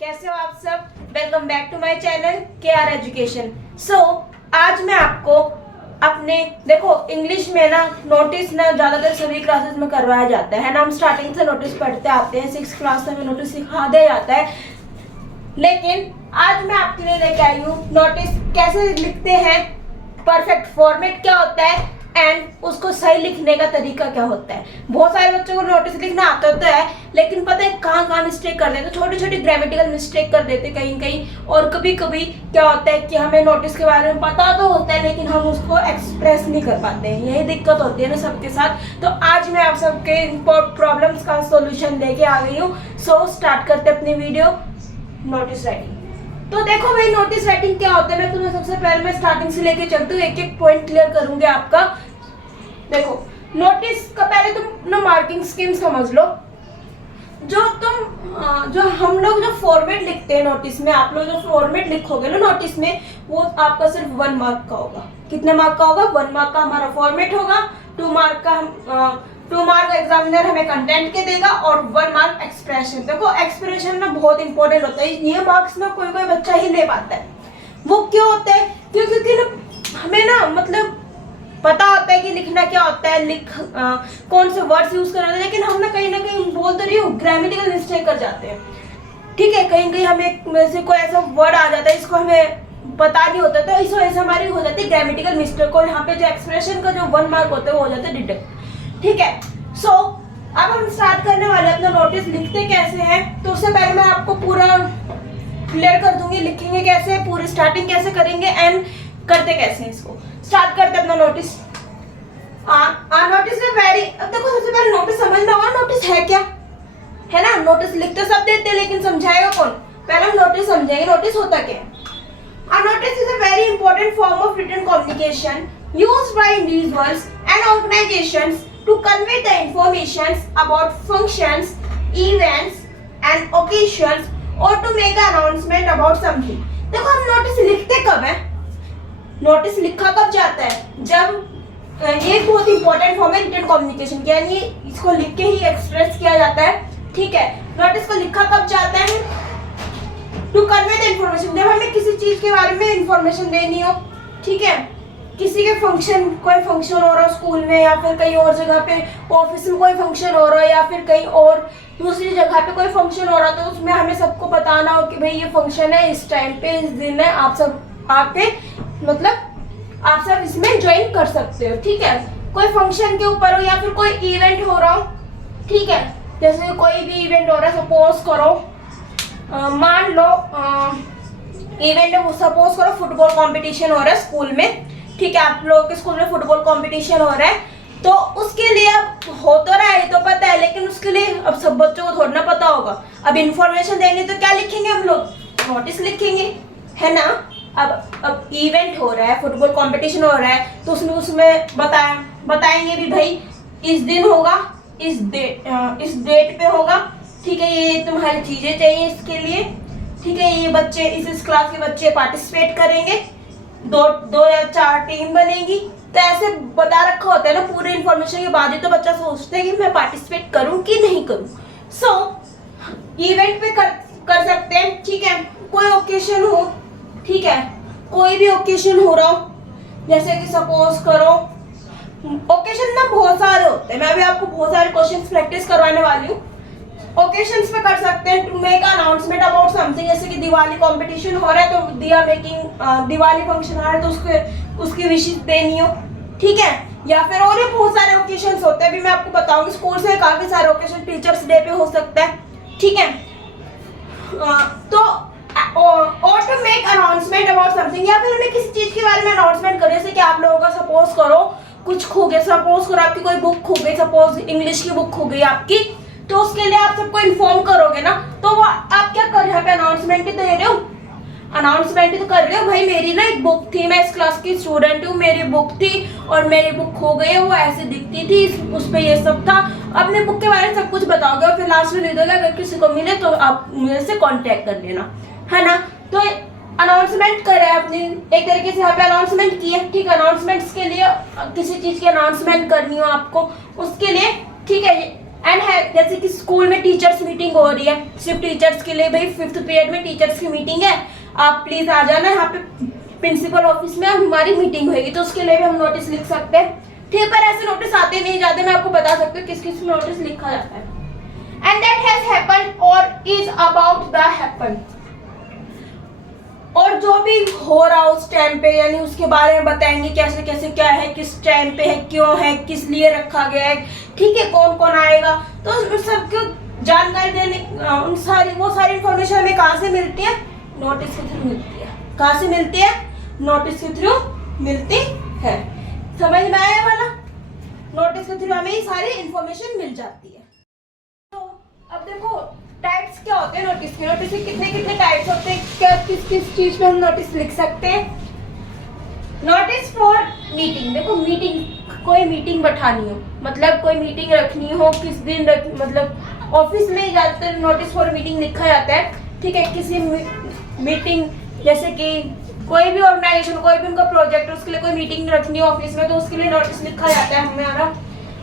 कैसे हो आप सब। Welcome back to my channel KR education. आज मैं आपको अपने देखो इंग्लिश में ना नोटिस ना ज्यादातर सभी क्लासेस में करवाया जाता है ना। हम स्टार्टिंग से नोटिस पढ़ते आते हैं, 6th क्लास में नोटिस सिखा दिया जाता है। लेकिन आज मैं आपके लिए लेके आई हूँ नोटिस कैसे लिखते हैं, परफेक्ट फॉर्मेट क्या होता है एंड उसको सही लिखने का तरीका क्या होता है। बहुत सारे बच्चों को नोटिस लिखना आता होता है, लेकिन पता है कहाँ कहाँ मिस्टेक कर देते, छोटी छोटी ग्रामेटिकल मिस्टेक कर देते कहीं कहीं। और कभी कभी क्या होता है कि हमें नोटिस के बारे में पता तो होता है, लेकिन हम उसको एक्सप्रेस नहीं कर पाते हैं। यही दिक्कत होती है ना सबके साथ। तो आज मैं आप सबके प्रॉब्लम्स का सोल्यूशन लेके आ गई हूँ। स्टार्ट करते अपनी वीडियो। Notice writing. तो देखो भाई, नोटिस राइटिंग क्या होता है। मैं तुम्हें सबसे पहले मैं स्टार्टिंग से लेके चलती हूँ, एक एक पॉइंट क्लियर करूंगी आपका। देखो नोटिस का पहले तुम ना मार्किंग स्कीम समझ लो। जो हम लोग जो फॉर्मेट लिखते हैं नोटिस में, आप लोग जो फॉर्मेट लिखोगे ना नोटिस में, वो आपका सिर्फ 1 मार्क का होगा। कितने मार्क का होगा? 1 मार्क का हमारा फॉर्मेट होगा। 2 मार्क का 2 मार्क एग्जामिनर हमें कंटेंट के देगा और 1 मार्क एक्सप्रेशन। देखो एक्सप्रेशन ना बहुत इंपॉर्टेंट होता है। ये मार्क्स ना कोई कोई बच्चा ही ले पाता है। वो क्यों होता है? क्योंकि ना हमें ना मतलब पता होता है कि लिखना क्या होता है, कौन से वर्ड्स यूज करना है, लेकिन हम ना कहीं बोल तो रही हूँ ग्रामेटिकल मिस्टेक कर जाते हैं। ठीक है, कहीं कहीं हमें में से कोई ऐसा वर्ड आ जाता है इसको हमें पता नहीं होता, तो इस वजह से हमारी हो जाती है ग्रामेटिकल मिस्टेक। और यहाँ पे जो एक्सप्रेशन का जो 1 मार्क होता है वो हो जाता है डिडक्ट। ठीक है, अब हम स्टार्ट करने वाले अपना नोटिस लिखते कैसे हैं। तो उससे पहले मैं आपको पूरा क्लियर कर दूंगी लिखेंगे कैसे, पूरी स्टार्टिंग कैसे करेंगे एंड करते कैसे हैं। इसको स्टार्ट करते अपना नोटिस। नोटिस में अब देखो सबसे पहले नोटिस समझना होगा, नोटिस है क्या, है ना। नोटिस लिख तो सब देते हैं, लेकिन समझाएगा कौन? पहले हम नोटिस समझेंगे, नोटिस होता क्या है। Notice is a very important form of written communication used by individuals and organisations to convey the information about functions, events and occasions or to make an announcement about something। देखो हम notice लिखते कब है, notice लिखा कब जाता है? जब ये बहुत इंपॉर्टेंट फॉर्म है रिटन कम्युनिकेशन की, यानी इसको लिख के ही एक्सप्रेस किया जाता है। ठीक है, नोटिस को लिखा कब जाता है? टू कन्वे द इंफॉर्मेशन, जब हमें किसी चीज के बारे में इंफॉर्मेशन देनी हो। ठीक है, किसी के फंक्शन, कोई फंक्शन हो रहा हो स्कूल में या फिर कहीं और जगह पे, ऑफिस में कोई फंक्शन हो रहा है या फिर कहीं और दूसरी जगह पे कोई फंक्शन हो रहा है, तो उसमें हमें सबको बताना हो कि भाई ये फंक्शन है, इस टाइम पे, इस दिन है, आप सब आके मतलब आप सब इसमें ज्वाइन कर सकते हो। ठीक है, कोई फंक्शन के ऊपर हो या फिर कोई इवेंट हो रहा हो। ठीक है, जैसे कोई भी इवेंट हो रहा है, सपोज करो मान लो इवेंट, सपोज करो फुटबॉल कंपटीशन हो रहा है स्कूल में। ठीक है, आप लोगों के स्कूल में फुटबॉल कंपटीशन हो रहा है, तो उसके लिए अब हो तो रहा है तो पता है, लेकिन उसके लिए अब सब बच्चों को थोड़ा ना पता होगा। अब इंफॉर्मेशन देनी तो क्या लिखेंगे हम लोग? नोटिस लिखेंगे, है ना। अब इवेंट हो रहा है, फुटबॉल कंपटीशन हो रहा है, तो उसमें बताएंगे भी भाई इस दिन होगा, इस डेट पे होगा। ठीक है, ये तुम्हारी चीजें चाहिए इसके लिए। ठीक है, ये बच्चे इस क्लास के बच्चे पार्टिसिपेट करेंगे, 2 या 4 टीम बनेगी। तो ऐसे बता रखा होता है ना पूरे इन्फॉर्मेशन के बाद ही तो बच्चा सोचता है कि मैं पार्टिसिपेट करूं कि नहीं करूं। इवेंट पे कर सकते हैं। ठीक है, कोई ओकेशन हो, ठीक है, कोई भी ओकेशन हो रहा हो, जैसे कि सपोज करो ओकेशन ना बहुत सारे होते हैं, मैं अभी आपको बहुत सारे क्वेश्चंस प्रैक्टिस करवाने वाली हूँ। ओकेशंस पे कर सकते हैं to make announcement about something, जैसे कि दिवाली कंपटीशन हो रहा है तो दिवाली फंक्शन आ रहा है तो उसकी विशेष देनी हो। ठीक है, या फिर और भी बहुत सारे ओकेशंस होते हैं, अभी मैं आपको बताऊंगी। स्कूल से काफी सारे ओकेशन, टीचर्स डे पे हो सकता है। ठीक है, तो और to make announcement about something, या फिर हमें किसी चीज के बारे में अनाउंसमेंट करें, जैसे कि आप लोगों का सपोज करो कुछ खो गया, सपोज करो आपकी कोई बुक खो गई, सपोज इंग्लिश की बुक खो गई आपकी, तो उसके लिए आप सबको इन्फॉर्म करोगे ना। तो वो आप क्या कर रहे हो? अनाउंसमेंट ही तो दे रहे हो, अनाउंसमेंट ही तो कर रहे हो भाई मेरी ना एक बुक थी, मैं इस क्लास की स्टूडेंट हूँ, मेरी बुक थी और मेरी बुक खो गई है, वो ऐसे दिखती थी, उस पे ये सब था। अपने बुक के बारे में सब कुछ बताओगे और फिर लास्ट में लिख दोगे अगर किसी को मिले तो आप मेरे से कांटेक्ट कर लेना, है ना। तो अनाउंसमेंट करे अपनी, एक तरीके से यहाँ पे अनाउंसमेंट की है। ठीक है, अनाउंसमेंट्स के लिए किसी चीज की अनाउंसमेंट करनी हो आपको, उसके लिए ठीक है एंड है जैसे कि स्कूल में टीचर्स मीटिंग हो रही है, सिर्फ टीचर्स के लिए, भाई 5th पीरियड में टीचर्स की मीटिंग है, आप प्लीज आ जाना यहाँ पे प्रिंसिपल ऑफिस में, हमारी मीटिंग होगी, तो उसके लिए भी हम नोटिस लिख सकते हैं। ठीक, पर ऐसे नोटिस आते नहीं जाते, मैं आपको बता सकती हूँ किस किस में नोटिस लिखा जाता है। एंड दैट हैज हैपेंड और इज अबाउट द हैपन, और जो भी हो रहा उस टाइम पे, यानी उसके बारे में बताएंगे कैसे कैसे क्या है, किस टाइम पे है, क्यों है, किस लिए रखा गया है, ठीक है, कौन कौन आएगा, तो उस सबको जानकारी देने उन वो सारी इंफॉर्मेशन हमें कहाँ से मिलती है, नोटिस के थ्रू मिलती है। कहाँ से मिलती है, नोटिस के थ्रू मिलती है। समझ में आया वाला, नोटिस के थ्रू हमें ये सारी इंफॉर्मेशन मिल जाती है। तो अब देखो टाइप्स क्या होते हैं नोटिस के, नोटिस के कितने कितने टाइप्स होते हैं, क्या किस किस चीज में हम नोटिस लिख सकते हैं। नोटिस फॉर मीटिंग, देखो मीटिंग, कोई मीटिंग बैठानी हो, मतलब कोई मीटिंग रखनी हो, किस दिन मतलब ऑफिस में ज्यादातर नोटिस फॉर मीटिंग लिखा जाता है, ठीक है। किसी मीटिंग जैसे कि कोई भी ऑर्गेनाइजेशन, कोई भी उनका प्रोजेक्ट, उसके लिए कोई मीटिंग रखनी है ऑफिस में, तो उसके लिए नोटिस लिखा जाता है हमारा।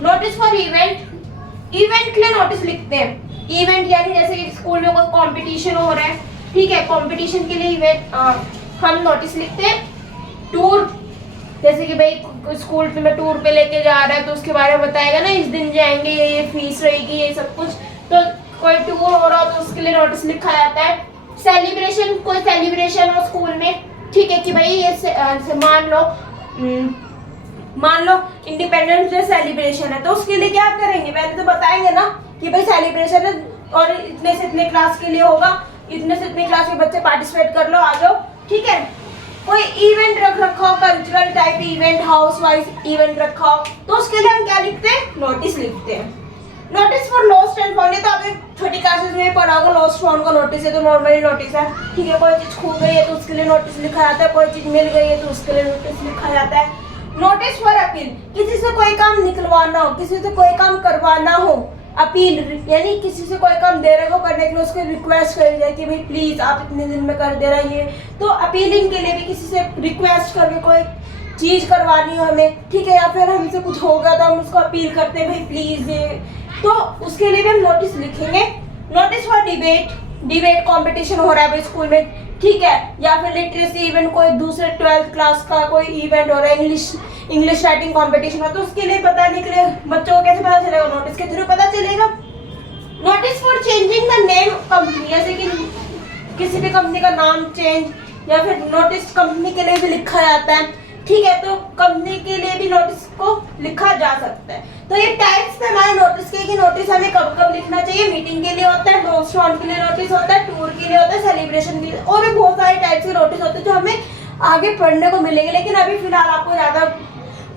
नोटिस फॉर इवेंट, इवेंट के लिए नोटिस लिखते हैं। इवेंट यानी जैसे कि स्कूल में कोई कंपटीशन हो रहा है, ठीक है, कंपटीशन के लिए इवेंट हम नोटिस लिखते हैं। टूर, जैसे कि भाई स्कूल में टूर पे लेके जा रहा है, तो उसके बारे में बताएगा ना, इस दिन जाएंगे, ये फीस रहेगी, ये सब कुछ, तो कोई टूर हो रहा हो तो उसके लिए नोटिस लिखा जाता है। सेलिब्रेशन, कोई सेलिब्रेशन हो स्कूल में, ठीक है, कि भाई ये मान लो इंडिपेंडेंस डे सेलिब्रेशन है, तो उसके लिए क्या करेंगे, पहले तो बताएंगे ना कि भाई सेलिब्रेशन है और इतने से इतने क्लास के लिए होगा, इतने से इतने क्लास के बच्चे पार्टिसिपेट कर लो, आ जाओ, ठीक है। कोई इवेंट रखा हो, cultural type event, house wise event रखा हो, तो उसके लिए हम क्या लिखते हैं, नोटिस लिखते हैं। Notice for lost and found, तो आपने छोटी क्लासेस में पढ़ा होगा, लॉस्ट फाउंड का नोटिस है तो नॉर्मली नोटिस है, ठीक है। कोई चीज खो गई है तो उसके लिए नोटिस लिखा जाता है, कोई चीज मिल गई है तो उसके लिए नोटिस लिखा जाता है। नोटिस फॉर अपील, किसी से कोई काम निकलवाना हो, किसी से कोई काम करवाना हो, अपील यानी किसी से कोई काम दे रहे हो करने के लिए, उसको रिक्वेस्ट करी जाए कि भाई प्लीज आप इतने दिन में कर दे रहे हैं, तो अपीलिंग के लिए भी किसी से रिक्वेस्ट करके कोई चीज करवानी हो हमें, ठीक है, या फिर हमसे कुछ होगा तो हम उसको अपील करते हैं भाई प्लीज ये, तो उसके लिए भी हम नोटिस लिखेंगे। Notice for debate, debate competition हो रहा है भाई स्कूल में, ठीक है, या फिर लिटरेसी इवेंट, कोई दूसरे 12th क्लास का कोई इवेंट हो रहा है, इंग्लिश राइटिंग कंपटीशन हो, तो उसके लिए बताने के लिए बच्चों को कैसे पता चलेगा, नोटिस के थ्रू पता चलेगा। Notice for changing the name company, जैसे कि किसी भी कंपनी का नाम चेंज, या फिर नोटिस कंपनी के लिए भी लिखा जाता है, ठीक है, तो कंपनी के लिए भी नोटिस को लिखा जा सकता है। तो ये टाइप्स है हमारे नोटिस के, कि नोटिस हमें कब कब लिखना चाहिए, मीटिंग के लिए होता है, लॉस्ट राउंड के लिए नोटिस होता है, टूर के लिए होता है, सेलिब्रेशन के लिए, और भी बहुत सारे टाइप्स के नोटिस होते हैं जो हमें आगे पढ़ने को मिलेंगे, लेकिन अभी फिलहाल आपको ज्यादा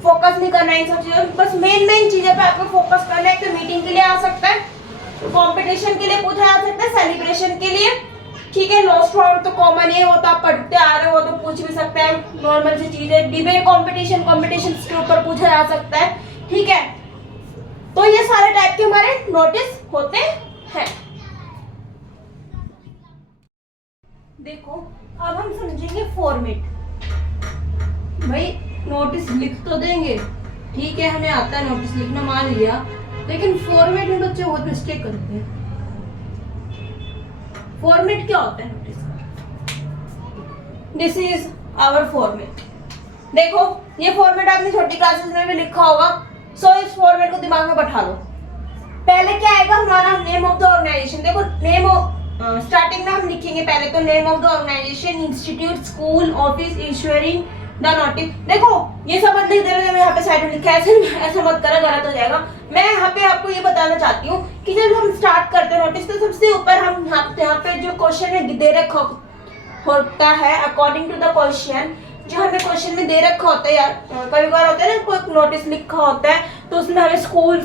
फोकस नहीं करना है इन सब चीजों, बस मेन चीजें पे आपको फोकस करना है। तो मीटिंग के लिए आ सकता है, कंपटीशन के लिए पूछा जा सकता है, सेलिब्रेशन के लिए, ठीक है, लॉस्ट राउंड तो कॉमन है, वो तो आप पढ़ते आ रहे हो, वो तो पूछ भी सकते हैं, नॉर्मल सी चीज है। डिबेट कंपटीशन के ऊपर पूछा जा सकता है, ठीक है। तो ये सारे टाइप के हमारे नोटिस होते हैं। देखो अब हम समझेंगे फॉर्मेट। भाई नोटिस लिख तो देंगे, ठीक है, हमें आता है नोटिस लिखना, मान लिया, लेकिन फॉर्मेट में बच्चे बहुत मिस्टेक करते हैं। फॉर्मेट क्या होता है नोटिस का? This is our format. देखो ये फॉर्मेट आपने छोटी क्लासेस में भी लिखा होगा, सो इस फॉर्मेट को दिमाग में बैठा लो। पहले क्या आएगा हमारा, नेम ऑफ द ऑर्गेनाइजेशन। देखो नेम स्टार्टिंग में हम लिखेंगे पहले तो name of the organisation, institute, school, office, issuing the notice. देखो ये सब मत लिख देना, मैं यहाँ पे साइड में लिखा है, ऐसा मत करा, गलत हो जाएगा। मैं यहाँ पे आपको ये बताना चाहती हूँ कि जब हम स्टार्ट करते हैं नोटिस, तो सबसे ऊपर हम यहाँ पे जो क्वेश्चन है दे रखा होता है, अकॉर्डिंग टू द क्वेश्चन, जो हमें क्वेश्चन में दे रखा होता है, यार कई बार होता है ना, कोई नोटिस लिखा होता है तो उसमें हमें स्कूल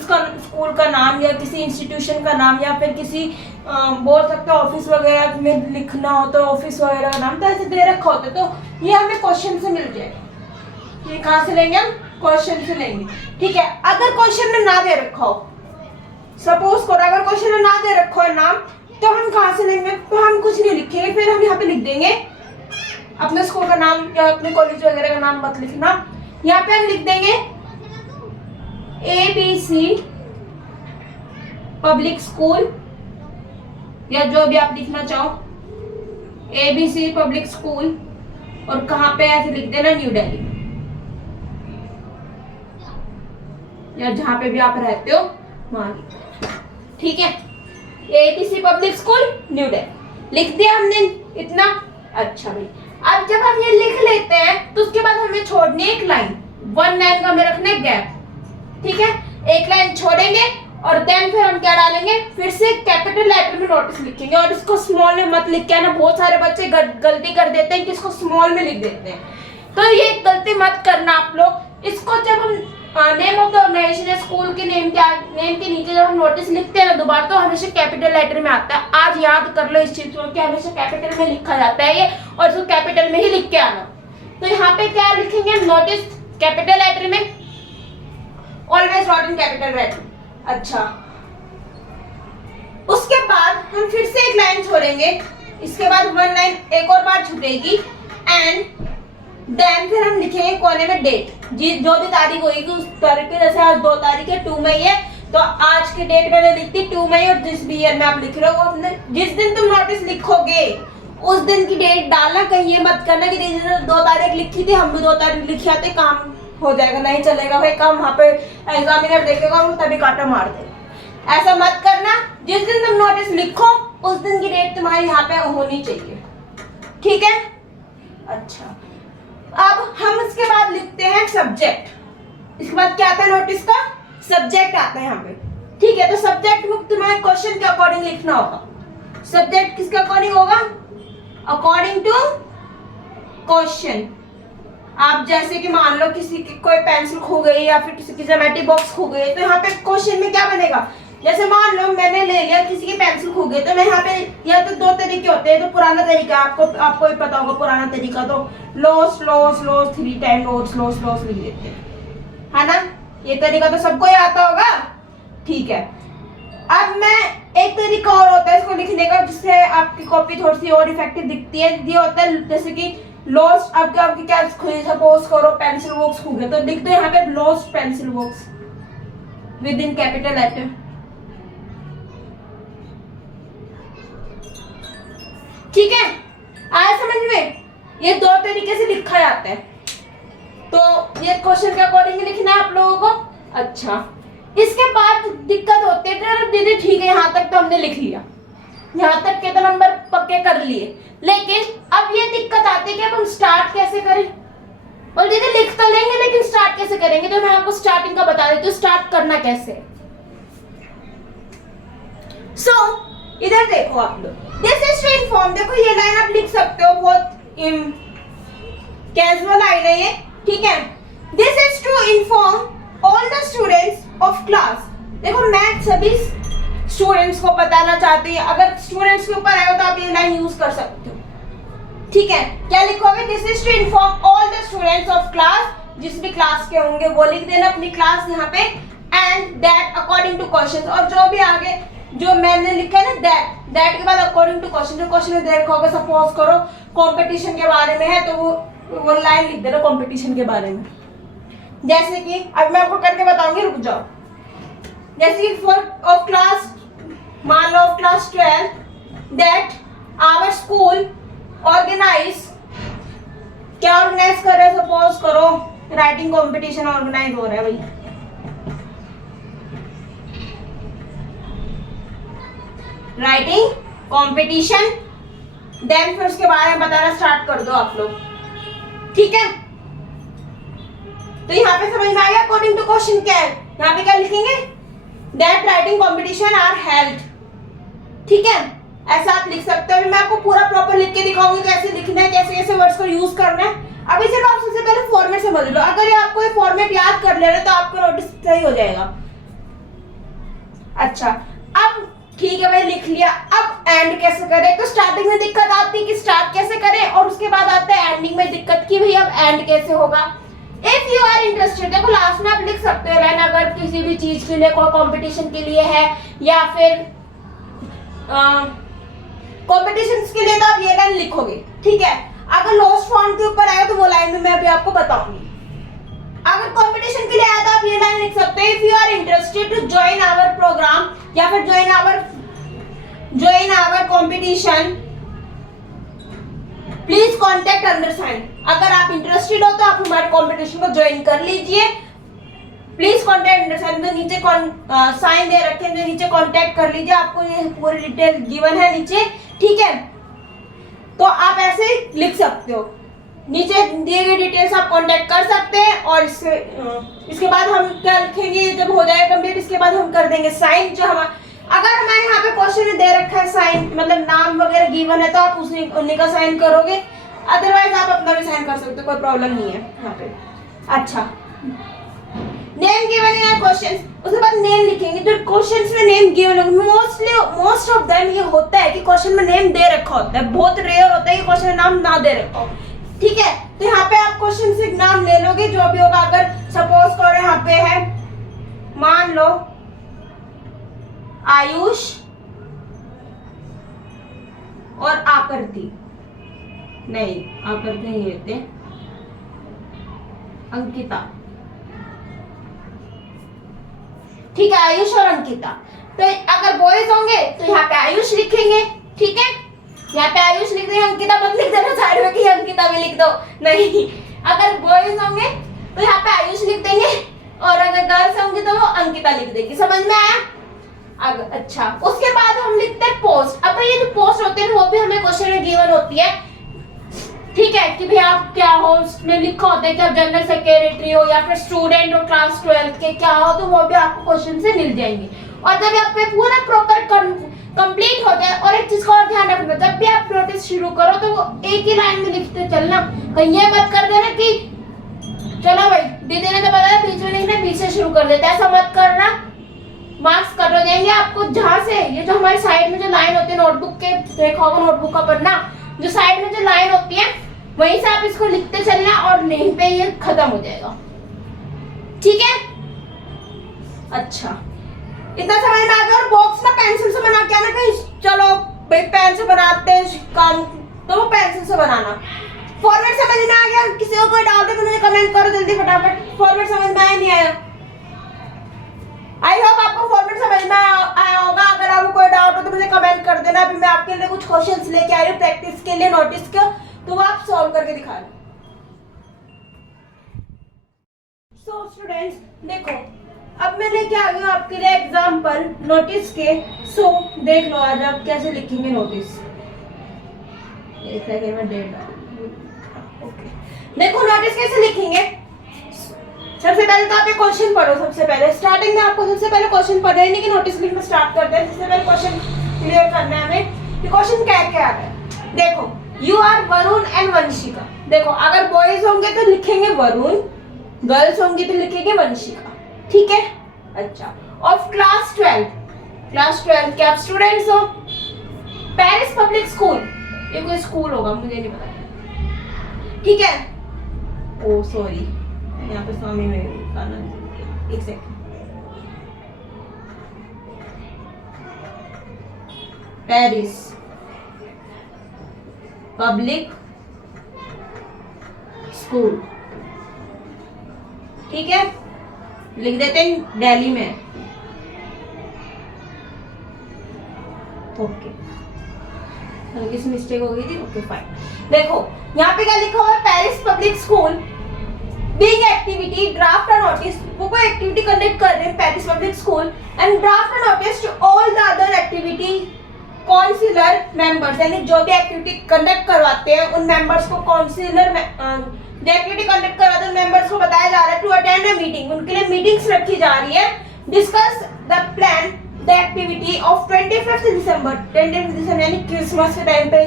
का नाम, या किसी इंस्टीट्यूशन का नाम, या फिर किसी बोल सकते हैं ऑफिस वगैरह में लिखना हो तो ऑफिस वगैरह का नाम, तो ऐसे दे रखा होता है, तो ये हमें क्वेश्चन से मिल जाएगा। ये कहाँ से लेंगे हम, क्वेश्चन से लेंगे, ठीक है। अगर क्वेश्चन में ना दे रखा हो, सपोज करो अगर क्वेश्चन में ना दे रखा हो नाम, तो हम कहाँ से लेंगे, तो हम कुछ नहीं लिखेंगे, फिर हम यहाँ पे लिख देंगे अपने स्कूल का नाम या अपने कॉलेज वगैरह का नाम मत लिखना, यहाँ पे हम लिख देंगे ABC पब्लिक स्कूल, या जो भी आप लिखना चाहो, ABC पब्लिक स्कूल, और कहाँ पे ऐसे लिख देना न्यू दिल्ली, या जहां पे भी आप रहते हो वहां लिख देना, ठीक है। ABC public school new Delhi लिख दिया हमने इतना। अच्छा भाई, अब जब हम ये लिख लेते हैं तो उसके बाद हमें छोड़नी है एक लाइन, 1 लाइन का हमें रखना है गैप, ठीक है। एक लाइन छोड़ेंगे और देन फिर हम क्या डालेंगे, फिर से कैपिटल लेटर में नोटिस लिखेंगे, और इसको स्मॉल में मत लिख के आना। बहुत सारे बच्चे गलती कर देते हैं कि इसको स्मॉल में लिख देते हैं, तो ये गलती मत करना आप लोग। इसको जब हम नेम ऑफ द ऑर्गेनाइजेशन या स्कूल के नेम के नीचे जब हम नोटिस लिखते हैं ना दोबारा, तो हमेशा कैपिटल लेटर में आता है। आज याद कर लो इस चीज को कि हमेशा कैपिटल में लिखा जाता है ये, और इसको कैपिटल में ही लिख के आना। तो यहाँ पे क्या लिखेंगे, नोटिस कैपिटल लेटर में, always note in capital letter. अच्छा, उसके बाद हम फिर से एक लाइन छोड़ेंगे, इसके बाद 1 लाइन एक और बार छूटेगी, एंड देन फिर हम लिखेंगे कोने में डेट, जो भी तारीख होगी उस तारीख पे। जैसे आज 2 तारीख है, 2 मई है, तो आज की डेट मैंने लिख दी 2 मई, और जिस भी ईयर में आप लिख रहे हो अपने, जिस दिन तुम नोटिस लिखोगे उस दिन की डेट डालना। कहीं ये मत करना कि 2 तारीख लिखी थी, हम भी 2 तारीख लिखी आते, काम हो जाएगा, नहीं चलेगा भाई काम। वहां पे एग्जामिनर देखेगा वो तभी काटा मार देगा। ऐसा मत करना, जिस दिन तुम नोटिस लिखो उस दिन की डेट तुम्हारी यहाँ पे होनी चाहिए, ठीक है। अच्छा, अब हम इसके बाद लिखते हैं सब्जेक्ट। इसके बाद क्या आता है नोटिस का, सब्जेक्ट आता है यहाँ पे, ठीक है। तो सब्जेक्ट में तुम्हें क्वेश्चन के अकॉर्डिंग लिखना होगा। सब्जेक्ट किसके अकॉर्डिंग होगा, अकॉर्डिंग टू क्वेश्चन। आप जैसे कि मान लो किसी की कोई पेंसिल खो गई या फिर किसी की ज्योमेट्री बॉक्स खो गई, तो यहाँ पे क्वेश्चन में क्या बनेगा। जैसे मान लो मैंने ले लिया किसी की पेंसिल खो गई, तो मैं यहाँ पे, या तो 2 तरीके होते हैं। तो पुराना तरीका आपको भी पता होगा, पुराना तरीका तो loss loss loss 3 time loss loss loss लिख देते हैं, है ना। ये तरीका तो सबको ही आता होगा, ठीक है। अब मैं एक तरीका और होता है इसको लिखने का, जिससे आपकी कॉपी थोड़ी सी और इफेक्टिव दिखती है। ये होता है जैसे कि लॉस्ट, आपकी क्या सपोज करो पेंसिल बॉक्स खो गया, तो लिख दो यहाँ पे lost pencil box with in capital letter, ठीक है। आया समझ में, ये 2 तरीके से लिखा जाता है। तो ये क्वेश्चन के अकॉर्डिंग लिखना है आप लोगों को। अच्छा, इसके बाद दिक्कत होती है, दीदी ठीक है यहाँ तक तो हमने लिख लिया, यहाँ तक के तो नंबर पक्के कर लिए, लेकिन अब ये दिक्कत आती है कि अब हम स्टार्ट कैसे करें। और दीदी लिख तो लेंगे लेकिन स्टार्ट कैसे करेंगे, तो मैं आपको स्टार्टिंग का बता देती हूँ स्टार्ट करना कैसे। इधर देखो आप लोग, दिस इज टू इन्फॉर्म, देखो ये लाइन आप लिख सकते हो, बहुत कैजुअल लाइन है ये, ठीक है। This is to inform all the students of class. देखो मैं सभी स्टूडेंट्स को बताना चाहती हूँ, अगर स्टूडेंट्स के ऊपर आए हो तो आप ये लाइन यूज कर सकते हो, ठीक है। क्या लिखोगे, this is to inform all the students of class, जिस भी क्लास के होंगे वो लिख देना अपनी क्लास यहाँ पे, and that according to question. और जो भी आगे जो मैंने लिखा है ना दैट के बाद अकॉर्डिंग टू क्वेश्चन, जो क्वेश्चन में देखा होगा, सपोज करो कंपटीशन के बारे में है तो वो लाइन लिख देना कंपटीशन के बारे में। जैसे कि अब मैं आपको करके बताऊंगी, रुक जाओ। जैसे कि ऑफ क्लास, मान लो of class 12, that our school organize, क्या ऑर्गेनाइज कर रहे हैं, सपोज करो राइटिंग कंपटीशन ऑर्गेनाइज हो रहा है भाई, राइटिंग कंपटीशन, देन फिर उसके बारे में बताना स्टार्ट कर दो आप लोग, ठीक है। तो यहाँ पे समझ में आ गया अकॉर्डिंग टू क्वेश्चन क्या है। यहाँ पे क्या लिखेंगे, that writing competition are held, ठीक है। ऐसा आप लिख सकते हो। मैं आपको पूरा प्रॉपर लिख के दिखाऊंगी कैसे लिखना है, कैसे कैसे वर्ड्स को यूज करना है। अभी सिर्फ आप सबसे पहले फॉर्मेट समझ लो, अगर ये आपको ये फॉर्मेट याद कर ले रहे तो आपका नोटिस सही हो जाएगा। अच्छा, अब ठीक है भाई लिख लिया, अब एंड कैसे करें। तो स्टार्टिंग में दिक्कत आती है कि स्टार्ट कैसे करें, और उसके बाद आता है एंडिंग में दिक्कत की भाई अब एंड कैसे होगा। इफ यू आर इंटरेस्टेड, देखो लास्ट में आप लिख सकते हो लाइन, अगर किसी भी चीज के लिए, कोई कंपटीशन के लिए है या फिर कंपटीशन के लिए, तो आप ये लाइन लिखोगे, ठीक है। अगर लॉस्ट फॉर्म के ऊपर आया तो वो लाइन में मैं अभी आपको बताऊंगी। अगर कंपटीशन के लिए आया तो आप ये लाइन लिख सकते हो, if you are interested to join our programme या फिर join our competition, please contact under sign. अगर आप इंटरेस्टेड हो तो आप हमारे कंपटीशन को ज्वाइन कर लीजिए। प्लीज कॉन्टेक्ट अंडर साइन, तो नीचे साइन दे रखे हैं, तो नीचे कॉन्टेक्ट कर लीजिए। आपको ये पूरी डिटेल गिवन है नीचे, ठीक है। तो आप ऐसे लिख सकते हो, नीचे दिए गए डिटेल्स आप कांटेक्ट कर सकते हैं। और इसके बाद हम क्या लिखेंगे, जब हो जाएगा कंप्लीट इसके बाद हम कर देंगे साइन। जो अगर हमारे यहाँ पे क्वेश्चन में दे रखा है साइन, मतलब नाम वगैरह गिवन है, तो आप उन्हीं का साइन करोगे, अदरवाइज आप अपना भी साइन कर सकते हो, कोई प्रॉब्लम नहीं है यहाँ पे। अच्छा, नेम गिवन इन क्वेश्चन, उसके बाद नेम लिखेंगे। जो क्वेश्चंस में नेम गिवन है, मोस्ट ऑफ देम ये होता है कि क्वेश्चन में नेम दे रखा होता है, बहुत रेयर होता है कि क्वेश्चन में नाम ना दे रखा हो, ठीक है। तो यहाँ पे आप क्वेश्चन से नाम ले लोगे जो भी होगा। अगर सपोज करो यहाँ पे है, मान लो आयुष और आकृति, नहीं आकृति नहीं लेते, अंकिता, ठीक है, आयुष और अंकिता। तो अगर बॉयज होंगे तो यहाँ पे आयुष लिखेंगे, ठीक है, यहाँ पे आयुष लिख देंगे, अंकिता मत लिख देना साइड में कि अंकिता भी लिख दो, नहीं। अगर बॉयज होंगे तो यहाँ पे आयुष लिख देंगे, और अगर गर्ल्स होंगी तो वो अंकिता लिख देगी। समझ में आया? अच्छा, उसके बाद हम लिखते हैं पोस्ट। अब ये जो पोस्ट होते हैं वो भी हमें क्वेश्चन में गिवन होती है, ठीक है, कि भाई आप क्या हो, उसमें लिखा होता है कि आप जनरल सेक्रेटरी हो या फिर स्टूडेंट हो क्लास 12 के, क्या हो, तो वो भी आपको क्वेश्चन से मिल जाएंगे। और जब आप पे पूरा प्रॉपर कंप्लीट हो जाए, और एक चीज का और ध्यान रखना, जब भी आप नोटिस शुरू करो तो वो एक ही लाइन में लिखते चलना, कहीं ये मत कर देना कि चलो भाई दीदी ने तो बताया बीच में लिखना, बीच से शुरू कर देते, ऐसा मत करना, मार्क्स कट हो जाएंगे आपको। जहाँ से ये जो हमारे साइड में जो लाइन होती है नोटबुक के, देखा होगा नोटबुक का पन्ना, जो साइड में जो लाइन होती है वहीं से आप इसको लिखते चलना, और नहीं पे ये खत्म हो जाएगा, ठीक है। अच्छा, इतना समझ में आ गया। और बॉक्स ना पेंसिल से बना के आना, कहीं चलो भाई पेन से बनाते हैं काम, तो वो पेंसिल से बनाना। फॉर्मेट समझ में आ गया? किसी को कोई डाउट है तो मुझे कमेंट करो जल्दी फटाफट। फॉर्मेट समझ में आया नहीं आया? आई होप आपको फॉर्मेट समझ में आया होगा। अगर आपको कोई डाउट हो तो मुझे कमेंट कर देना। अभी मैं आपके लिए कुछ क्वेश्चंस लेके आ रही हूँ प्रैक्टिस के लिए, नोटिस का, तो वो आप सॉल्व करके दिखा लो। सो स्टूडेंट्स देखो, अब मैं लेके आ गई हूँ आपके लिए एग्जाम्पल नोटिस के। सो देख लो आज आप कैसे लिखेंगे नोटिस। एक सेकंड में डेट ओके, देखो नोटिस कैसे लिखेंगे। सबसे पहले तो आप ये क्वेश्चन पढ़ो। सबसे पहले स्टार्टिंग में आपको सबसे पहले क्वेश्चन पढ़ना है, नहीं कि नोटिस लिखना स्टार्ट करते हैं। सबसे पहले क्वेश्चन क्लियर करना है हमें कि क्वेश्चन क्या क्या आ रहा है। देखो, you are Varun and Vanshika. देखो, अगर बॉयज होंगे तो लिखेंगे वरुण, गर्ल्स होंगी तो लिखेंगे वंशिका, ठीक है। अच्छा, ऑफ क्लास 12, क्लास 12 के आप स्टूडेंट्स हो, पेरिस पब्लिक स्कूल, ये कोई स्कूल होगा मुझे नहीं पता, ठीक है। ओ सॉरी, यहाँ पे स्वामी में एक सेकंड, पेरिस पब्लिक स्कूल, ठीक है, लिख देते हैं दिल्ली में, ओके। हल्की सी मिस्टेक हो गई थी, ओके फाइन। देखो यहाँ पे क्या लिखा हुआ है, Paris public school big activity draft a notice. वो कोई एक्टिविटी कंडक्ट कर रहे हैं Paris public school, and draft a notice to all the other activity councillor members, यानी जो भी एक्टिविटी कंडक्ट करवाते हैं उन मेंबर्स को काउंसिलर जो एक्टिविटी कंडक्ट करवाते हैं उन मेंबर्स को बताया जा रहा है टू अटेंड अ मीटिंग, उनके लिए मीटिंग्स रखी जा रही है। Discuss the plan the activity of 25 दिसंबर, 25 दिसंबर यानी क्रिसमस के टाइम पे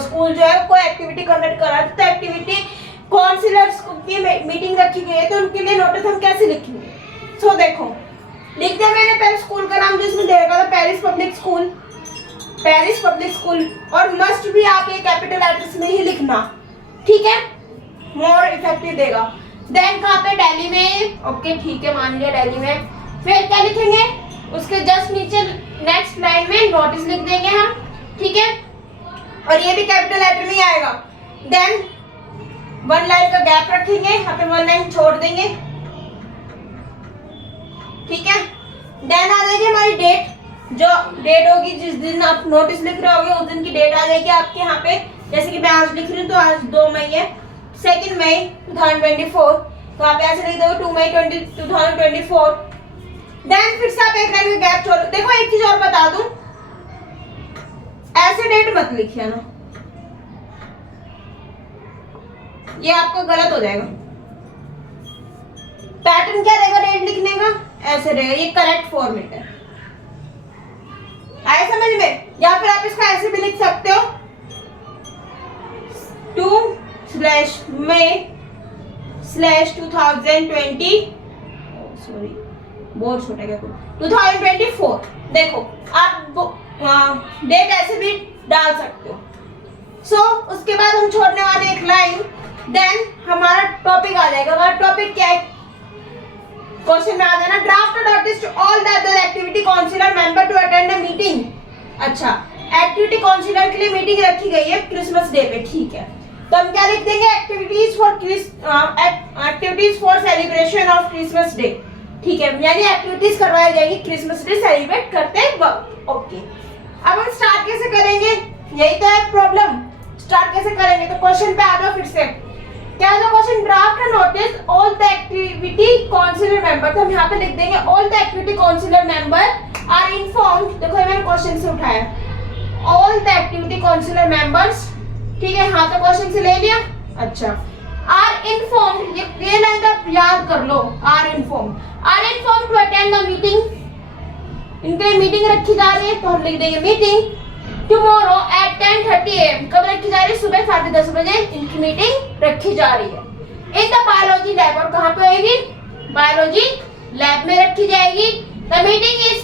स्कूल जो है कोई एक्टिविटी कंडक्ट कर रहा है, तो एक्टिविटी काउंसिलर्स की मीटिंग रखी गई है, तो उनके लिए नोटिस हम कैसे लिखेंगे। सो देखो, लिख दिया मैंने पहले स्कूल का नाम, जिसमें दे रखा था Paris public school, Paris public school, और मस्ट भी आप ये कैपिटल लेटर्स में ही लिखना, ठीक है, मोर इफेक्टिव देगा। देन कहाँ पे, दिल्ली में, ओके ठीक है, मान लिया दिल्ली में। फिर क्या लिखेंगे, उसके जस्ट नीचे नेक्स्ट लाइन में नोटिस लिख देंगे हम, ठीक है, और ये भी कैपिटल लेटर में ही आएगा। देन 1 लाइन का गैप रखेंगे, यहाँ पे 1 लाइन छोड़ देंगे, ठीक है। देन आ जाएगी हमारी डेट, जो डेट होगी जिस दिन आप नोटिस लिख रहे होगे उस दिन की डेट आ जाएगी आपके यहाँ पे। जैसे कि मैं आज लिख रही हूँ तो आज 2 मई है, 2 मई 2024, तो आप ऐसे लिख दोगे 2 मई 2024। देन फिर से आप एक लाइन का गैप छोड़। देखो एक चीज और बता दूं, ऐसे डेट मत लिखिए ना, ये आपका गलत हो जाएगा। पैटर्न क्या रहेगा डेट लिखने का, ऐसे रहेगा, ये करेक्ट फॉर्मेट है। आए समझ में? या फिर आप इसका ऐसे भी लिख सकते हो 2/May/2020, सॉरी बहुत छोटा क्या 2024। देखो आप डेट ऐसे भी डाल सकते हो। सो उसके बाद हम छोड़ने वाले एक लाइन, देन हमारा टॉपिक आ जाएगा। हमारा टॉपिक क्या है, क्वेश्चन में आ जाना, draft notice to all the other activity councillor member to attend a meeting. अच्छा, एक्टिविटी काउंसिलर के लिए मीटिंग रखी गई है क्रिसमस डे पे, ठीक है, तो हम क्या लिख देंगे, activities for celebration of Christmas day, ठीक है, यानी एक्टिविटीज करवाई जाएगी क्रिसमस डे सेलिब्रेट करते वक्त। ओके, अब हम स्टार्ट कैसे करेंगे, यही तो है प्रॉब्लम, स्टार्ट कैसे करेंगे। तो क्वेश्चन पे आ जाओ फिर से, क्या है question, draft notice all the activity councillor member, तो हम यहाँ पे लिख देंगे all the activity councillor member are informed. देखो मैंने क्वेश्चन से उठाया, all the activity councillor members, ठीक है, हाँ तो क्वेश्चन से ले लिया। अच्छा, आर इन्फॉर्म्ड, ये लाइन आप याद कर लो, are informed to attend the meeting, इनके लिए मीटिंग रखी जा रही है, तो हम लिख देंगे मीटिंग टुमारो एट 10:30 AM, कब रखी जा रही है, सुबह 10:30 बजे इनकी मीटिंग रखी जा रही है इन द बायोलॉजी लैब। और कहाँ पे होगी, बायोलॉजी लैब में रखी जाएगी। The meeting is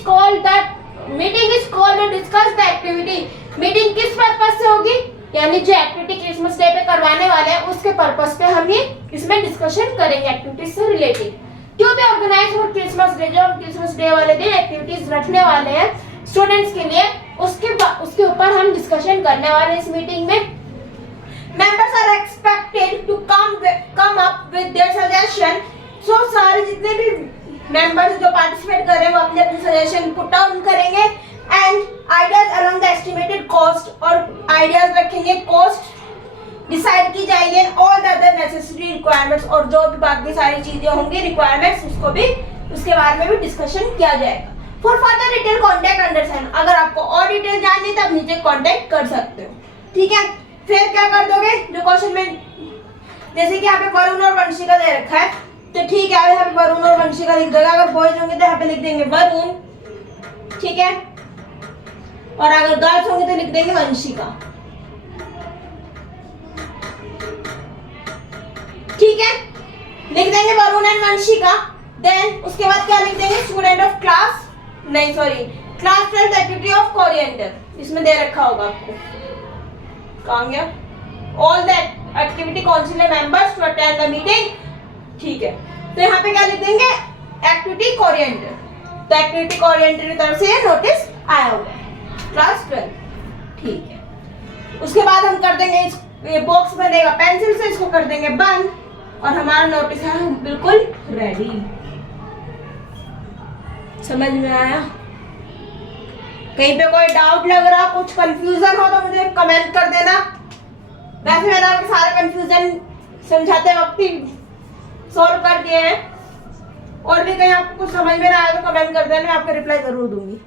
called to discuss the activity, meeting किस पर्पस से होगी, यानी जो एक्टिविटी क्रिसमस डे पे करवाने वाले हैं उसके पर्पस पे हम ये इसमें डिस्कशन करेंगे, एक्टिविटीज से रिलेटेड। क्यों भी ऑर्गेनाइज फॉर क्रिसमस डे, जो हम क्रिसमस डे वाले दिन एक्टिविटीज रखने वाले हैं स्टूडेंट्स के लिए, उसके ऊपर हम डिस्कशन करने वाले हैं इस मीटिंग में। Members are expected to come up with their suggestion, so सारे जितने भी मेंबर्स जो पार्टिसिपेट कर रहे हैं वो अपने अपने सजेशन पुट डाउन करेंगे and ideas along the estimated cost, और आइडियाज रखेंगे, कॉस्ट डिसाइड की जाएगी, all the other necessary requirements, और जो भी बाकी सारी चीजें होंगी रिक्वायरमेंट्स उसको भी, उसके बारे में भी डिस्कशन किया जाएगा। For further detail contact understand, अगर आपको और डिटेल जाननी है तो आप नीचे कॉन्टेक्ट कर सकते हो, ठीक है। फिर क्या कर दोगे, जो क्वेश्चन में जैसे कि यहाँ पे वरुण और वंशिका दे रखा है, तो ठीक है यहाँ पे वरुण और वंशिका लिख दोगे, अगर बॉयज होंगे तो यहाँ पे लिख देंगे वरुण, ठीक है, और अगर गर्ल्स होंगे तो लिख देंगे वंशिका, ठीक है, लिख देंगे वरुण एंड वंशिका। देन उसके बाद क्या लिख देंगे, स्टूडेंट ऑफ क्लास, नहीं sorry, class 12 activity of coriander, इसमें दे रखा होगा आपको, कहाँ गया, all the activity councillor members to attend the meeting, ठीक है, तो यहाँ पे क्या लिख देंगे, एक्टिविटी कोरिएंडर, तो एक्टिविटी कोरिएंडर की तरफ से ये नोटिस आया हुआ है क्लास 12, ठीक है। उसके बाद हम कर देंगे ये बॉक्स में देगा पेंसिल से, इसको कर देंगे बंद, और हमारा नोटिस है बिल्कुल रेडी। समझ में आया? कहीं पे कोई डाउट लग रहा, कुछ कंफ्यूजन हो तो मुझे कमेंट कर देना। वैसे मैंने आपके सारे कंफ्यूजन समझाते वक्त ही सॉल्व कर दिए हैं, और भी कहीं आपको कुछ समझ में ना आए तो कमेंट कर देना, मैं आपको रिप्लाई जरूर दूंगी।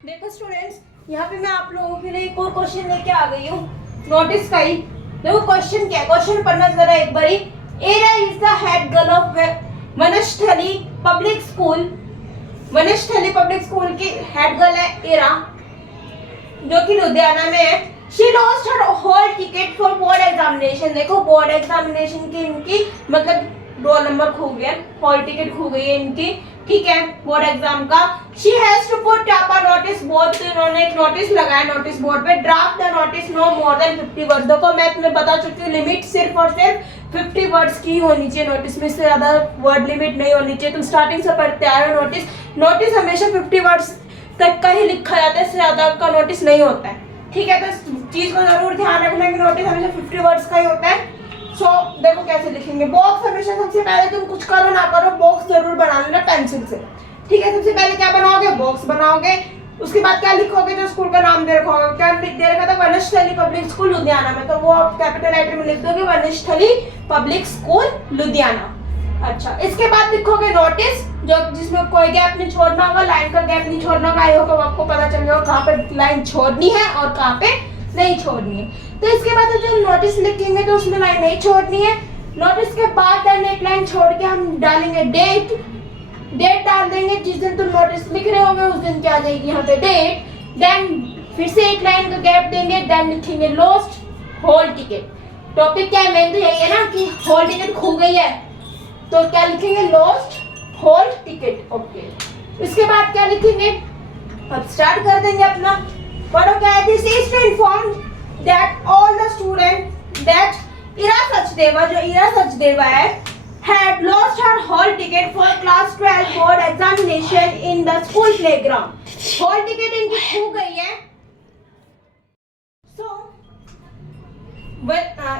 देखो स्टूडेंट्स, यहाँ पे मैं आप लोगों के लिए एक और क्वेश्चन लेके आ गई हूँ नोटिस का ही। देखो क्वेश्चन क्या है, क्वेश्चन पढ़ना जरा एक बारी। Era is the head girl of Vanasthali public school, Vanasthali public school की हेड गर्ल है एरा, जो कि लुधियाना में है। She lost her hall ticket for board examination, देखो बोर्ड एग्जामिनेशन की इनकी मतलब रोल नंबर खो गया, हॉल टिकट खो गई है इनकी, ठीक है, बोर्ड एग्जाम का। She has to put up a notice board, तो इन्होंने एक नोटिस लगाया नोटिस बोर्ड पे, draft the notice no more than 50 words. देखो मैं तुम्हें बता चुकी हूँ, लिमिट सिर्फ और सिर्फ 50 वर्ड्स की होनी चाहिए नोटिस में, इससे ज्यादा वर्ड लिमिट नहीं होनी चाहिए। तुम स्टार्टिंग से पढ़ते आ रहे हो नोटिस हमेशा 50 वर्ड्स तक का ही लिखा जाता है, इससे ज्यादा का नोटिस नहीं होता है, ठीक है। तो इस चीज को जरूर ध्यान रखना कि नोटिस हमेशा 50 वर्ड्स का ही होता है। सो देखो कैसे लिखेंगे। बॉक्स हमेशा सबसे पहले तुम कुछ करो ना करो बॉक्स जरूर बना लेना पेंसिल से, ठीक है। सबसे पहले क्या बनाओगे, बॉक्स बनाओगे। उसके बाद क्या लिखोगे, जो स्कूल का नाम दे रखा होगा, क्या दे रखा था, वनस्थली पब्लिक स्कूल लुधियाना में, तो वो आप कैपिटल लेटर में लिख दोगे वनस्थली पब्लिक स्कूल लुधियाना। अच्छा, इसके बाद लिखोगे नोटिस, जो जिसमें कोई गैप नहीं छोड़ना होगा, लाइन का गैप नहीं छोड़ना होगा। आई होगा आपको पता चल जाएगा कहाँ पे लाइन छोड़नी है और कहाँ पे नहीं छोड़नी है। तो इसके बाद जो नोटिस लिखेंगे तो उसमें लाइन नहीं छोड़नी है। नोटिस के बाद देन एक लाइन छोड़ के हम डालेंगे डेट, डेट डाल देंगे। जिस दिन तुम नोटिस लिख रहे होगे उस दिन क्या आ जाएगी यहाँ पे डेट। देन फिर से एक लाइन का गैप देंगे, देन लिखेंगे लॉस्ट हॉल टिकट। टॉपिक क्या है, मेन तो यही है ना कि हॉल टिकट खो गई है, तो क्या लिखेंगे, लॉस्ट हॉल टिकट। ओके, इसके बाद क्या लिखेंगे, अब स्टार्ट कर देंगे अपना। पढ़ो क्या है, this is to inform that all the student that Ira Sachdeva, जो इरा सचदेवा है, had lost her hall ticket for class 12 board examination in the school playground. Hall ticket इनकी खो गई है। So,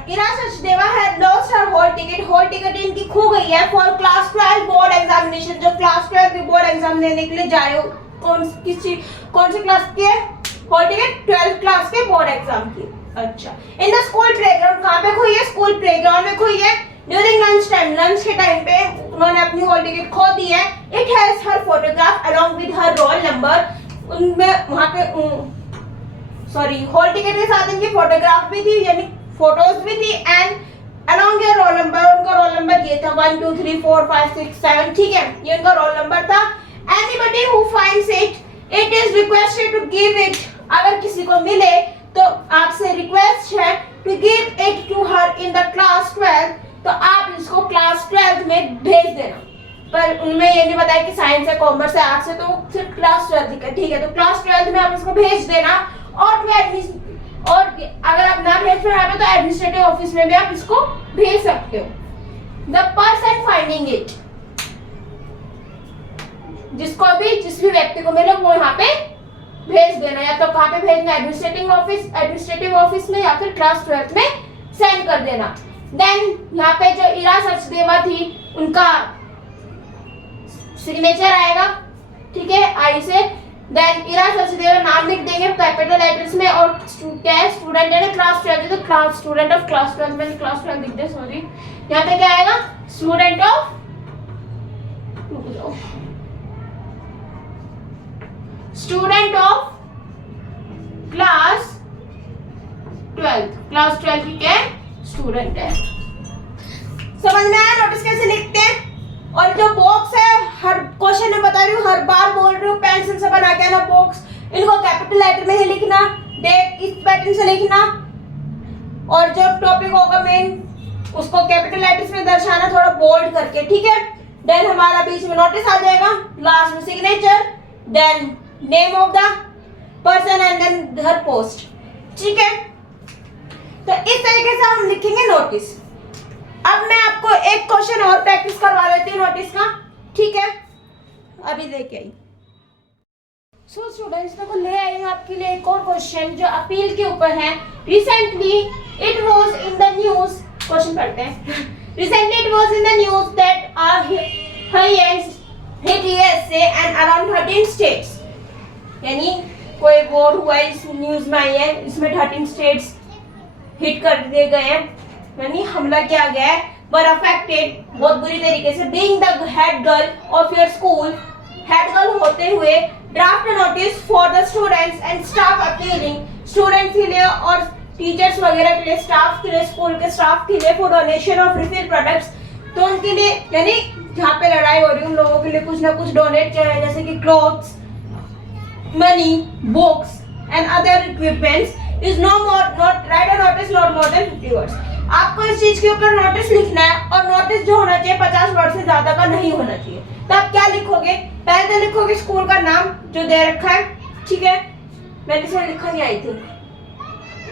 Ira Sachdeva had lost her hall ticket. Hall ticket इनकी खो गई है for class 12 board examination. जो class 12 की board exam देने के लिए जा रहे हो, कौन सी क्लास की है हॉल टिकट, 12th क्लास के बोर्ड एग्जाम की। अच्छा, इन द स्कूल प्लेग्राउंड, कहाँ पे खोई है, स्कूल प्लेग्राउंड में खोई है। ड्यूरिंग लंच टाइम, लंच के टाइम पे उन्होंने अपनी हॉल टिकट खो दी है। It has her photograph along with her roll number. उनमें वहाँ पे हॉल टिकट के साथ इनकी फोटोग्राफ भी थी, यानी फोटोज भी थी, and along your roll number, उनका रोल नंबर ये था 1 2 3 4 5 6 7, ठीक है, ये उनका रोल नंबर था। Anybody who finds it is requested to give it, अगर किसी को मिले तो आपसे रिक्वेस्ट है to give it to her in the class 12, तो आप इसको क्लास 12 में भेज देना। पर उनमें ये नहीं बताया कि साइंस है, कॉमर्स है, आर्ट्स है, तो सिर्फ क्लास 12 का, ठीक है। तो क्लास 12 में आप इसको भेज देना। और अगर आप ना भेज पाए तो एडमिनिस्ट्रेटिव ऑफिस में भी आप इसको भेज सकते हो। द पर्सन फाइंडिंग इट, जिस भी व्यक्ति को मिले वो यहाँ पे भेज देना। या तो कहाँ पे भेजना, एडमिनिस्ट्रेटिव ऑफिस में, या फिर क्लास 12 में सेंड कर देना। देन यहाँ पे जो इरा सचदेवा थी उनका सिग्नेचर आएगा, ठीक है, आई से। देन इरा सचदेवा नाम लिख देंगे कैपिटल लेटर्स में, और क्या है, स्टूडेंट है ना क्लास 12, तो क्लास स्टूडेंट ऑफ क्लास 12, मैंने क्लास 12 लिख दिया, सॉरी। यहाँ पे क्या आएगा, स्टूडेंट ऑफ क्लास 12 की क्या स्टूडेंट है। समझ में आया नोटिस कैसे लिखते हैं। और जो बॉक्स है, हर क्वेश्चन में बता रही हूँ, हर बार बोल रही हूँ, पेंसिल से बना के आना बॉक्स। इनको कैपिटल लेटर में ही लिखना, डेट इस पैटर्न से लिखना, और जो टॉपिक होगा मेन उसको कैपिटल लेटर्स में दर्शाना, थोड़ा बोल्ड करके, ठीक है। देन हमारा बीच में नोटिस आ जाएगा, लास्ट में signature, then name of the person and then her post, ठीक है। तो इस तरीके से हम लिखेंगे नोटिस। अब मैं आपको एक क्वेश्चन और प्रैक्टिस करवा लेती हूँ नोटिस का, ठीक है, अभी लेके आई। सो स्टूडेंट्स, देखो ले आई हूँ आपके लिए एक और क्वेश्चन जो अपील के ऊपर है। Recently it was in the news, question पढ़ते हैं। Recently it was in the news that highest hit USA and around 13 states, यानी कोई वॉर हुआ है, इस न्यूज में आई है, इसमें 13 स्टेट्स हिट कर दिए गए हैं, यानी हमला किया गया है। वर अफेक्टेड, बहुत बुरी तरीके से। Being the head girl of your school, head girl होते हुए, draft notice for the students and staff appealing, students के लिए और टीचर्स वगैरह के लिए, स्टाफ के लिए, स्कूल के स्टाफ के लिए, for donation of refill products, तो उनके लिए, यानी जहाँ पे लड़ाई हो रही है उन लोगों के लिए कुछ ना कुछ डोनेट किया है, जैसे कि clothes, money, books and other equipments. Is no more not write a notice not more than 50 words. आपको इस चीज के ऊपर नोटिस लिखना है, और नोटिस जो होना चाहिए 50 वर्ड से ज्यादा का नहीं होना चाहिए। तो आप क्या लिखोगे, पहले तो लिखोगे स्कूल का नाम जो दे रखा है, ठीक है, मैंने इसमें लिखा नहीं आई थी,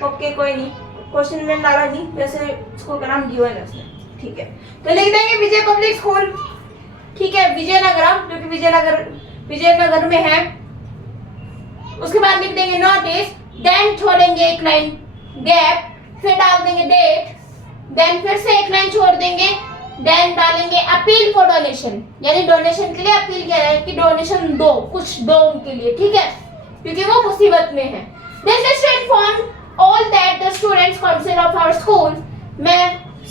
ओके कोई नहीं, क्वेश्चन में डाला नहीं, वैसे स्कूल का नाम दिया है उसने, ठीक है। तो लिख देंगे विजय पब्लिक स्कूल, ठीक है, विजयनगरम, जो कि विजयनगर में है। उसके बाद लिख देंगे नोटिस, देन छोड़ेंगे एक लाइन गैप, फिर डाल देंगे डेट, देन फिर से एक लाइन छोड़ देंगे, देन डालेंगे अपील फॉर डोनेशन, यानी डोनेशन के लिए अपील किया है कि डोनेशन दो, कुछ दो उनके लिए, ठीक है, क्योंकि वो मुसीबत में है। This is to inform all that the students council of our school, मैं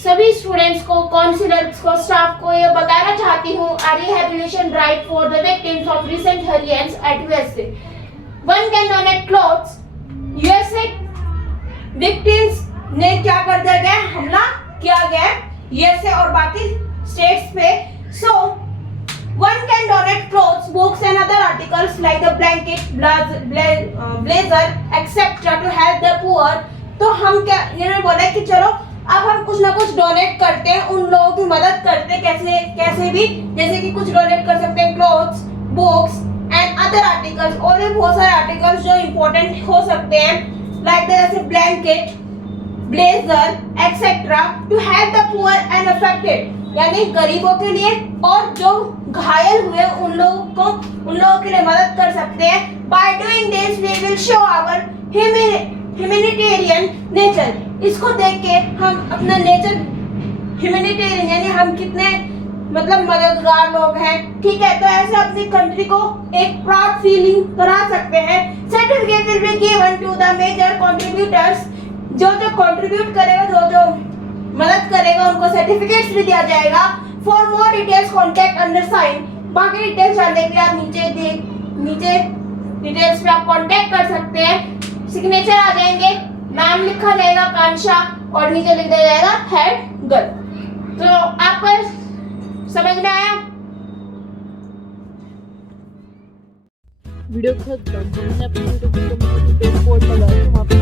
सभी स्टूडेंट्स को, काउंसिलर्स को, स्टाफ को ये बताना चाहती हूँ, a rehabilitation drive for the victims of recent hurricanes at USA. One can donate clothes. USA victims ने क्या कर दिया गया, हमला किया गया यूएसए और बाकी स्टेट्स पे। सो one can donate clothes, books and other articles like the blanket, blazer, etc. to help the poor। तो हम क्या, इन्होंने बोला कि चलो अब हम कुछ ना कुछ डोनेट करते हैं, उन लोगों की मदद करते हैं, कैसे भी, जैसे कि कुछ डोनेट कर सकते हैं clothes, books and other articles, और भी बहुत सारे आर्टिकल्स जो इम्पोर्टेंट हो सकते हैं, लाइक जैसे blanket, blazer etcetera, to help the poor and affected, यानी गरीबों के लिए और जो घायल हुए उन लोगों के लिए मदद कर सकते हैं। By doing this we will show our humanitarian nature. इसको देख के हम अपना नेचर, ह्यूमैनिटेरियन यानी हम कितने मतलब मददगार लोग हैं, ठीक है। तो ऐसे अपनी कंट्री को एक प्राउड फीलिंग करा सकते हैं। Certificate will be given to the major contributors, जो कंट्रीब्यूट करेगा, जो मदद करेगा, उनको सर्टिफिकेट्स भी दिया जाएगा। For more details contact under sign. बाकी डिटेल्स जानने के लिए आप नीचे डिटेल्स पे आप कॉन्टैक्ट कर सकते हैं। सिग्नेचर आ जाएंगे, नाम लिखा जाएगा कांशा, और नीचे लिख दिया जाएगा हेड गर्ल। तो आपको समझ में आया? वीडियो खत्म। हमने अपनी वीडियो को पोस्ट लगाया, वहाँ पे